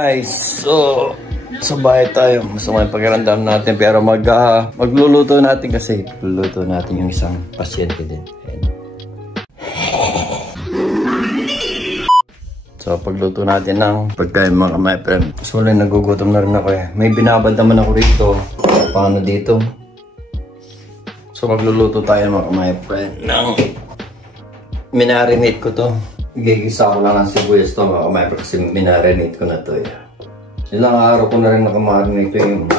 Guys, so sa bahay tayo, masama yung pakiramdam natin pero magluluto natin kasi luluto natin yung isang pasyente din. Ayan. So pagluto natin ng pagkain mga my friend. So nagugutom na rin ako eh. May binabad naman ako rito. Paano dito? So magluluto tayo mga my friend ng minarinate ko to. Gigisa ko lang ng sibuyas to mga my friend kasi minarinate ko na to eh. Ilang araw ko na rin nakamarinate yung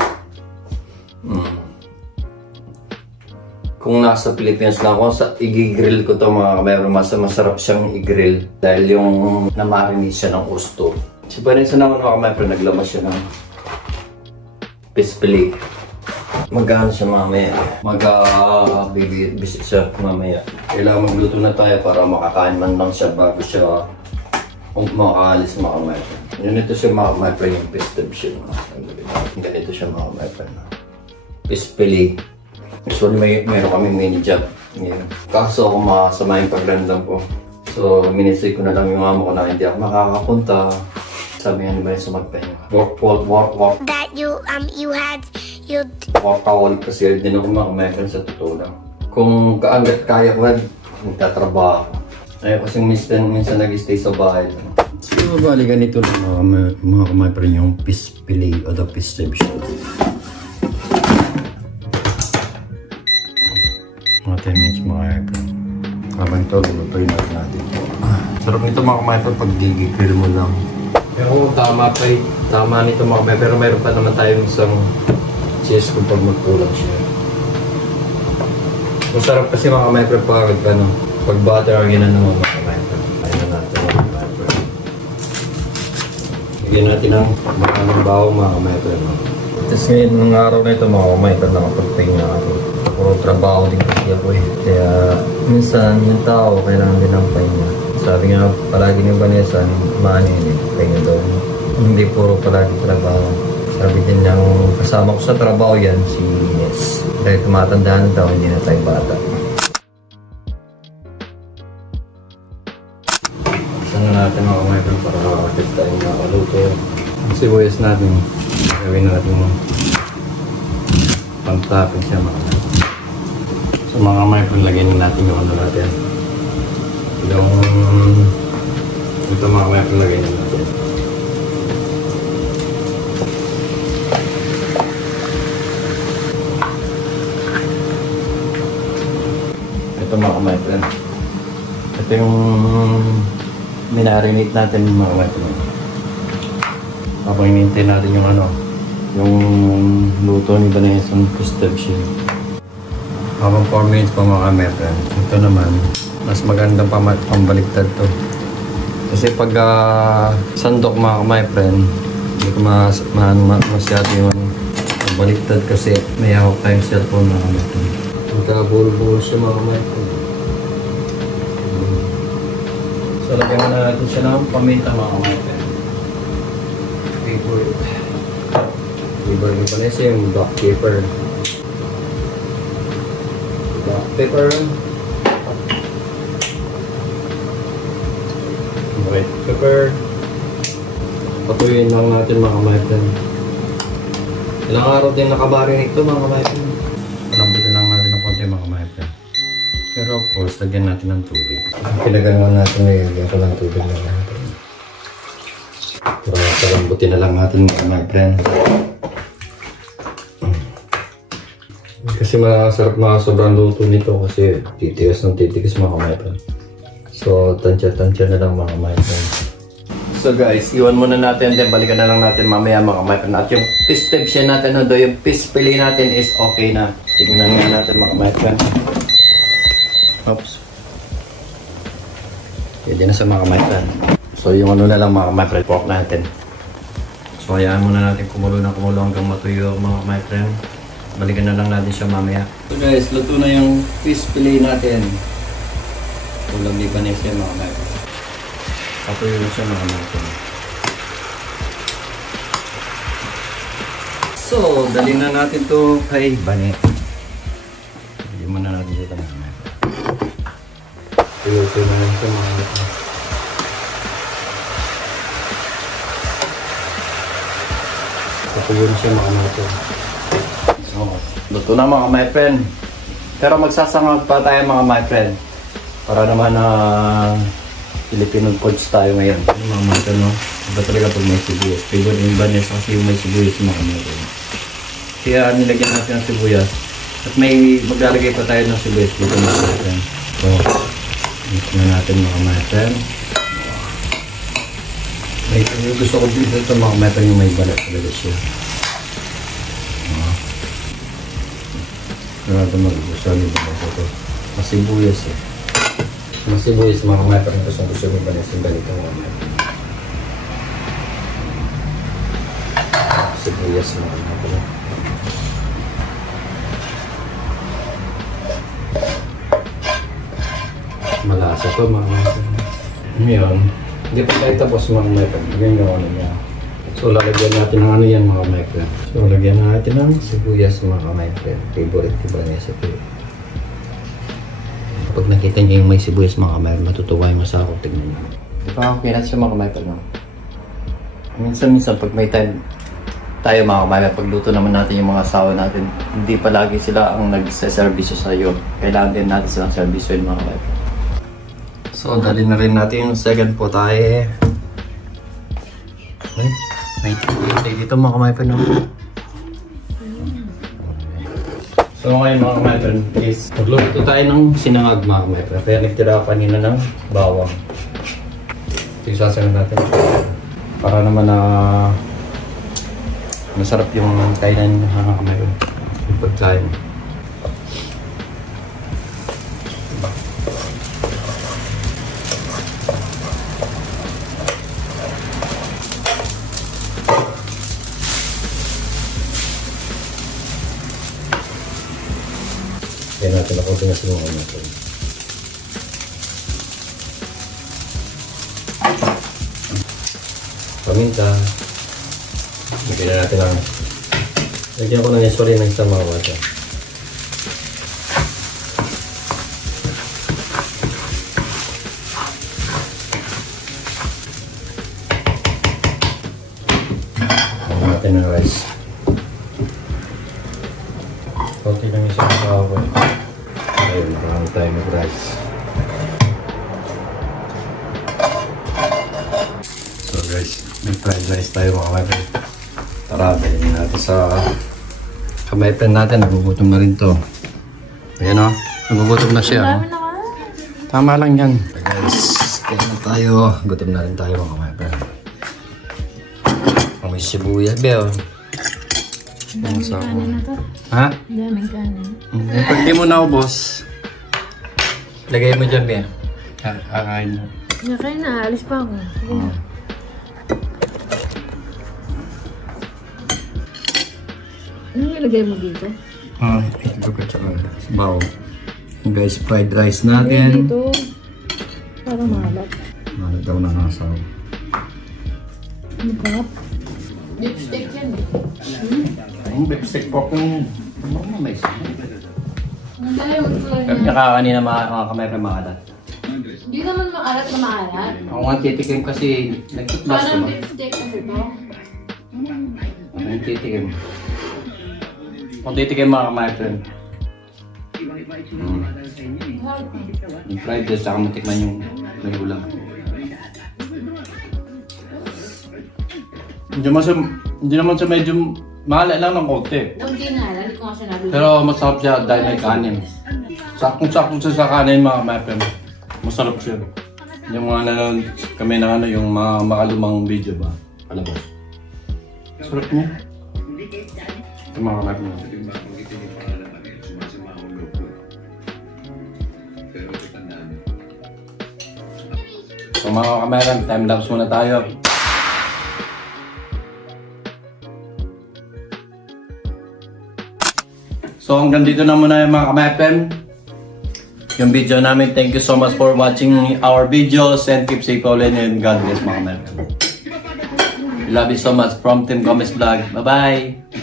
kung nasa Pilipinas lang ako, i-grill ko to mga kamay, masarap siyang i-grill dahil yung namarinate siya ng gusto. Si Vanessa naman mga kamay, pero naglabas siya ng pispili. Magkano siya mamaya? Mag-visit siya mamaya. Kailangan magluto na tayo para makakain man lang siya bago siya makaalis mga kamay. Ganito siya mga kamay, pero yung pistab siya. Ganito siya mga kamay, pero pispili. So meron kami mini job. Yeah. Kaso ako masama yung pagramdam ko. So minisay ko na lang yung mama ko na hindi ako makakapunta. Sabi nga ba yung sumagpahinga. Work. That you had Workaholic kasi din ako makamekan sa totoo lang. Kung kaangat kaya ko, nagtatrabaho. Ayaw kasi minsan nag-stay sa bahay. So bali ganito lang mga kamay pa rin yung pispili o the pistabshin. Mga 10 minutes mga kapatid. Habang ito, lulutuin natin. Sarap nito mga kapatid pag gigigil mo lang. Pero tama nito mga kapatid. Pero mayroon pa naman tayong isang cheese kung pag magkulang siya. Masarap kasi mga kapatid pag butter ang ginano mga kapatid. Ayun na natin mga kapatid. Bigyan natin ng maraming bawo mga kapatid. Tapos ngayon ng araw na ito mga kapatid nakapagpahinga ako. Puro trabaho din kasi ako eh. Kaya minsan yung tao kailangan din ng pahinga. Sabi nga palagi ni Vanessa, manin pahinga daw. Hindi puro palagi trabaho. Sabi din niyang kasama ko sa trabaho yan, si Ines. Dahil tumatandaan daw, hindi na tayo bata. Saan na natin mga kumain para makakit tayo makaluto. Ang sibuyas natin, gawin natin mo. Pang-topping siya mga kumain. So mga micron, lagyan natin yung ano natin. Ito mga micron, lagyan natin. Ito mga micron. Ito yung minarinate natin mga micron. Habang hinintay natin yung ano, yung luto ni Vanessa ng pistabshin. Habang 4 minutes pa mga kapatid. Ito naman, mas magandang pambaliktad to. Kasi pag sandok mga kapatid, hindi ko masyado yung pambaliktad kasi may hawak tayong cellphone mga kapatid. Magkabulbul siya mga kapatid. So lagyan na natin siya ng paminta mga kapatid. Favorite ko pala siya yung black pepper. White pepper. Patuyin lang natin mga kapatid. Ilang araw din nakabarin ito mga kapatid. Palambutin lang natin ng konti mga kapatid. Pero of course, lagyan natin ng tubig. Kailangan lang natin nilagyan ko ng tubig na natin. Palambutin na lang natin mga kapatid. Kasi masarap mga sobrang luto nito kasi titigas ng titigas mga kapatid. So tansya-tansya na lang mga kapatid. So guys, iwan muna natin din. Balikan na lang natin mamaya mga kapatid. At yung pistabshin natin, yung pispili natin is okay na. Tingnan nga natin mga kapatid. Oops. Pwede na sa mga kapatid. So yung ano na lang mga kapatid, pork natin. So hayaan muna natin kumulo hanggang matuyo mga kapatid. Balikan na lang natin siya mamaya. So guys, luto na yung fish fillet natin. Ulam ni Vanessa mga kapatid. Patuyo na siya mga kapatid. So, dalhin na natin to kay Vanessa. Hindi mo na natin dito mga kapatid. Luto na lang siya mga kapatid. Tuyo na siya mga natin. So, luto na mga my friend. Pero magsasangag pa tayo mga my friend. Para naman na Filipino foods tayo ngayon. Mga my friend, no? Iba talaga pag may sibuyas. Favorite yung banes kasi yung may sibuyas mga my friend. Kaya nilagyan natin ng sibuyas. At may maglalagay pa tayo ng sibuyas dito mga my friend. So, mix na natin mga my friend. May gusto ko dito ito mga my friend yung may balat talaga siya. Grabe mag-gusto nyo ba ito? Masibuyas eh. Masibuyas mga kamay pa rin gusto nyo ba na simbalik ang mga kamay. Masibuyas mga kamay pa rin. Malasa to mga kamay pa rin. Ngayon, hindi pa tayo tapos mga kamay pa rin. Ganyan yung ano niya. So, lalagyan natin ng ano yan mga kamay friend. So, lagyan natin ng sibuyas mga kamay friend. Favorite ko ba niya sa ito? Kapag nakita niyo yung may sibuyas mga kamay, matutuwa yung masa ako. Tignan nyo. Di ba ako pinat siya mga kamay friend? Minsan pag may time tayo mga kamay, pagluto naman natin yung mga asawa natin, hindi palagi sila ang nagsaservisyo sa iyo. Kailangan din natin silang servisyo yung mga kamay friend. So, dali na rin natin yung second po tayo. Okay. May tayo dito mga kamay-pen. So ngayon mga kamay-pen is magluto tayo ng sinangag mga kamay-pen. Kaya nagtira kanina ng bawang. Ito yung sasagal natin. Para naman na masarap yung kainan ng mga kamay-pen. Yung pagkain. Kaya natin ako din na sinungan natin. Paminta. Lagyan na natin lang. Lagyan ko ng sorry ng isang mga wata. Lagyan natin ng rice. Kunti lang isang kawan. Ayun, marami tayo mag-rice. So guys, may fried rice tayo mga kamay-pen. Tara, bilhin natin sa kamay-pen natin. Nagugutom na rin to. Ayan o, nagugutom na siya. Tama lang yan. Guys, kaya na tayo. Gutom na rin tayo mga kamay-pen. May sibuyas, Beo. Daming kanin na to. Ha? Daming kanin. Pag di mo naubos, lagay mo dyan, Bea. Kakain na. Kaya na, alis pa ako. Sige na. Ano nilagay mo dito? Ito ko tsaka sabaw. Guys, fried rice Hindi natin. dito. Parang malat. Malat daw na nasaw. Ano ka? Beef steak yan eh. Ang beef steak pork yung may Ang dahil Tsaka kanina mga kamay pa maalat. Hindi naman maalat na maalat. Ako nga titikim kasi nag-plus ko Parang ba? beef steak kasi ito. Ang titikim. Kung titikim mga kamay friend. Yung fried rice, saka matikman yung may ulam. Hindi naman siya medyo mahal lang ng konti. Kunti nga lang, hindi ko nga sinabi. Pero masarap siya dahil may kanin. Sakong-sakong siya sa kanin mga kamay. Masarap siya. Yung mga nanonood kami na ano, yung mga makalumang video ba? Palabas. Sarap niya. Ito mga kamay. So mga kamay, time lapse muna tayo. So hanggang dito na muna yung mga kamay-pen. Yung video namin. Thank you so much for watching our videos and keep safe always and God bless mga kamay-pen. Love you so much from Team Gomez Vlog. Bye bye!